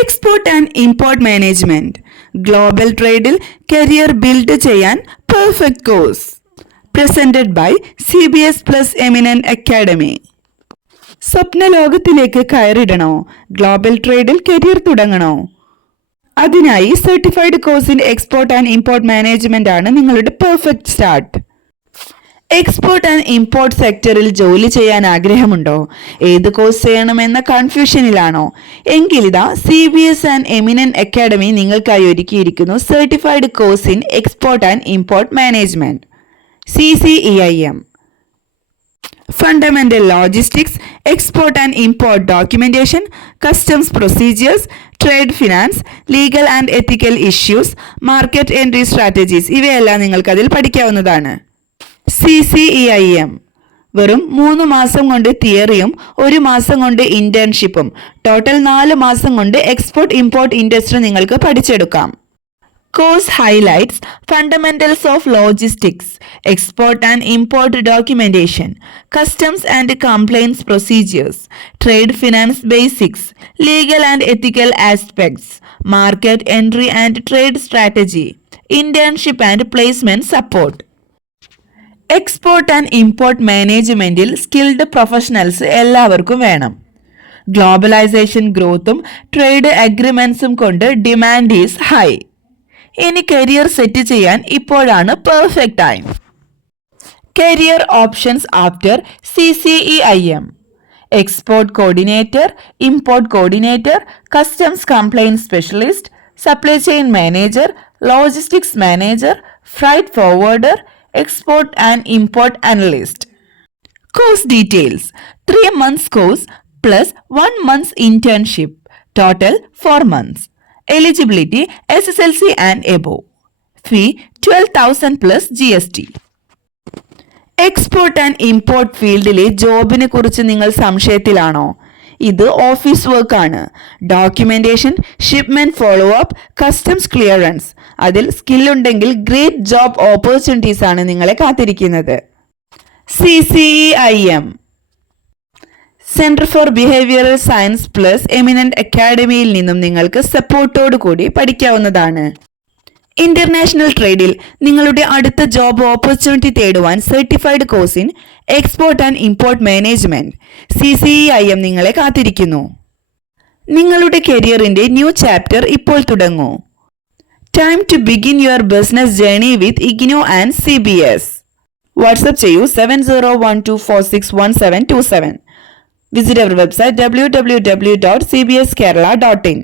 Export and import management, global ട്രേഡിൽ career build ചെയ്യാൻ perfect course. Presented by CBS plus eminent academy. സ്വപ്ന ലോകത്തിലേക്ക് കയറിടണോ? ഗ്ലോബൽ ട്രേഡിൽ കരിയർ തുടങ്ങണോ? അതിനായി certified course in export and import management ആണ് നിങ്ങളുടെ perfect start. Export and import സെക്ടറിൽ ജോലി ചെയ്യാൻ ആഗ്രഹമുണ്ടോ? ഏത് കോഴ്സ് ചെയ്യണമെന്ന കൺഫ്യൂഷനിലാണോ? എങ്കിലിതാ CBS ആൻഡ് എമിനന്റ് അക്കാഡമി നിങ്ങൾക്കായി ഒരുക്കിയിരിക്കുന്നു certified course in export and import management CCEIM. Fundamental Logistics, Export and Import Documentation, Customs Procedures, Trade Finance, Legal and Ethical Issues, Market Entry Strategies ഇവയെല്ലാം നിങ്ങൾക്കതിൽ പഠിക്കാവുന്നതാണ്. CCEIM വെറും 3 മാസം കൊണ്ട് തിയറിയും 1 മാസം കൊണ്ട് ഇന്റേൺഷിപ്പും, ടോട്ടൽ 4 മാസം കൊണ്ട് എക്സ്പോർട്ട് ഇമ്പോർട്ട് ഇൻഡസ്ട്രി നിങ്ങൾക്ക് പഠിച്ചെടുക്കാം. Course highlights fundamentals of logistics, export and import documentation, customs and complaints procedures, trade finance basics, legal and ethical aspects, market entry and trade strategy, internship and placement support. Export and import മാനേജ്മെന്റിൽ skilled professionals എല്ലാവർക്കും വേണം. Globalisation ഗ്രോത്തും trade അഗ്രിമെന്റ്സും കൊണ്ട് demand is high. ഇനി career set ചെയ്യാൻ ഇപ്പോഴാണ് perfect time. Career options after CCEIM: export coordinator, import coordinator, customs complaint specialist, supply chain manager, logistics manager, freight forwarder, export and import analyst. Course details: 3 months course plus 1 month's internship, total 4 months. Eligibility SSLC and above. Fee 12,000 plus GST. Export and import ഫീൽഡിലെ ജോബിനെ കുറിച്ച് നിങ്ങൾ സംശയത്തിലാണോ? ഇത് office work ആണ്. Documentation, shipment follow up, customs clearance. അതിൽ സ്കില്ലുണ്ടെങ്കിൽ great job opportunities ആണ് നിങ്ങളെ കാത്തിരിക്കുന്നത്. CCEIM centre for behavioural science plus eminent അക്കാഡമിയിൽ നിന്നും നിങ്ങൾക്ക് സപ്പോർട്ടോടു കൂടി പഠിക്കാവുന്നതാണ്. ഇന്റർനാഷണൽ ട്രേഡിൽ നിങ്ങളുടെ അടുത്ത ജോബ് ഓപ്പർച്യൂണിറ്റി തേടുവാൻ certified course in export and import management CCEIM നിങ്ങളെ കാത്തിരിക്കുന്നു. നിങ്ങളുടെ കരിയറിന്റെ ന്യൂ ചാപ്റ്റർ ഇപ്പോൾ തുടങ്ങൂ. Time to begin your business journey with IGNOU and CBS. WhatsApp ചെയ്യൂ 7012461727. Visit our website www.cbskerala.in.